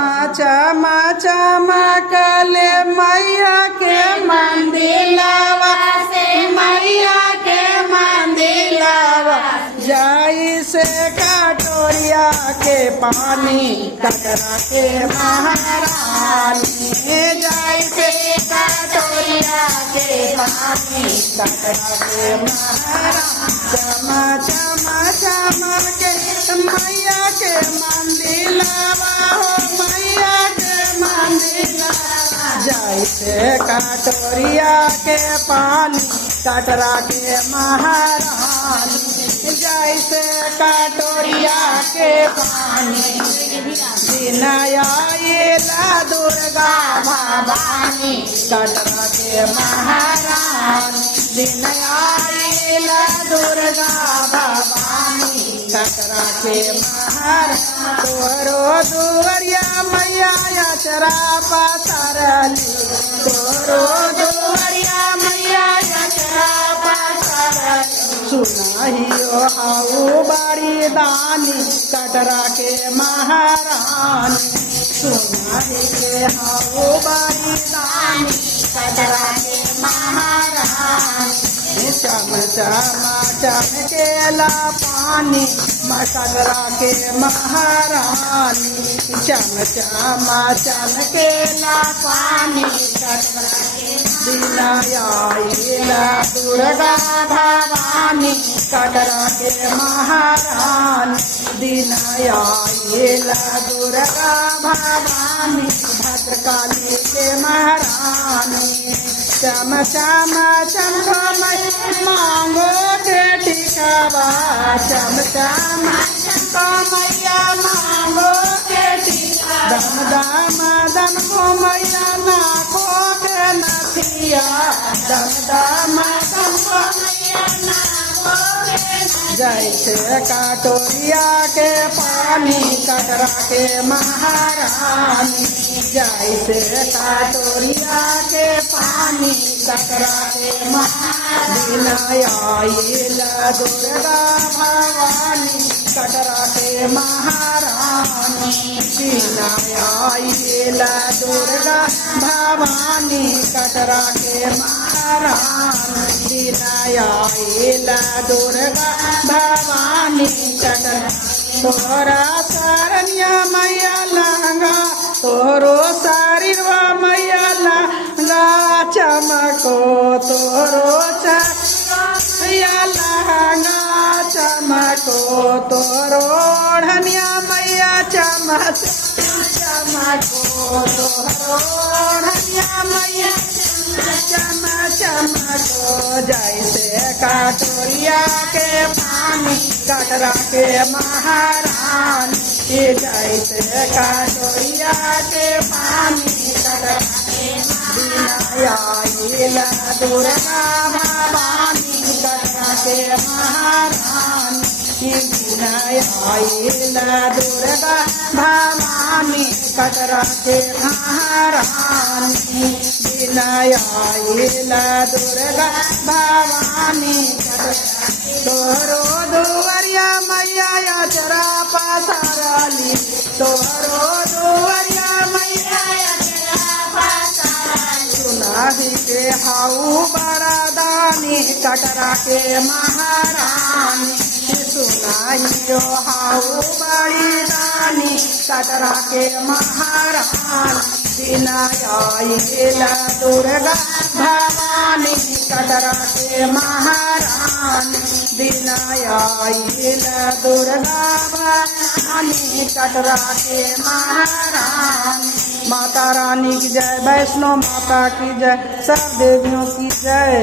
चमा चमकले मैया के मंदिलवा से मैया के मंदिलवा जाई से कटोरिया के पानी कटरा के महारानी जाई से कटोरिया के पानी कटरा के महारानी चमा चमा चमक के मैया के मंदिलवा हो मैया के मंदिलवा जाई से कटोरिया के पानी कटरा के महारानी जाई से कटोरिया के पानी दिनयाला दुर्गा भवानी कटरा के महारानी दिनयाला दुर्गा भवानी कटरा के महारानी तोरो दुवरिया मैया अचरा पसारली तोरो दुवरिया मैया अचरा पसारली सुनाहियो हाउ बारी दानी कटरा के महारानी सुनाही के हाउ बारी दानी कटरा के महारानी चम चमा चमकेला पानी कटरा के महारानी चम चमा चमकेला पानी कटरा के दिनयाला दुर्गा भवानी कटरा के महारानी दिनयाला दुर्गा भवानी भद्रकाली के महारानी चम चम चम मांगो के टिकावा चम चम मैया मांगो के टिकावा दम दम दम को मैया नाको के नथिया दम दम दम को मैया नाको के जैसे कटोरिया के पानी कटरा के महारानी जैसे कटोरिया के पानी कटरा के महारानी दुर्गा भवानी कटरा के महारानी दिनयाला दुर्गा भवानी कटरा के महारानी दिनयाला दुर्गा भवानी कटरा तोरा शरण्य मैया लहंगा तोरो शरीरवा मैया लहंगा चमको तोरो मैया लहंगा चमको तोरो ओढ़निया मैया चमक चमको तोरो ओढ़निया मैया चमको जैसे कटोरिया के पानी कटरा के महारानी जैसे कटोरिया के पानी कटरा के दिनयाला दुर्गा भवानी कटरा के महारानी दिनयाला दुर्गा भवानी कटरा के महारानी दिनयाला दुर्गा भवानी कटरा तोरो दुवरिया मैया अचरा पसारली तोरो दुवरिया मैया अचरा पसारली सुनाही के हाउ बरदानी कटरा के महारानी सुनाहियो हाउ बड़ी दानी कटरा के महारानी दिनयाला दुर्गा भवानी कटरा के महारानी दिनयाला दुर्गा भवानी कटरा के महारानी माता रानी की जय वैष्णो माता की जय सब देवियों की जय।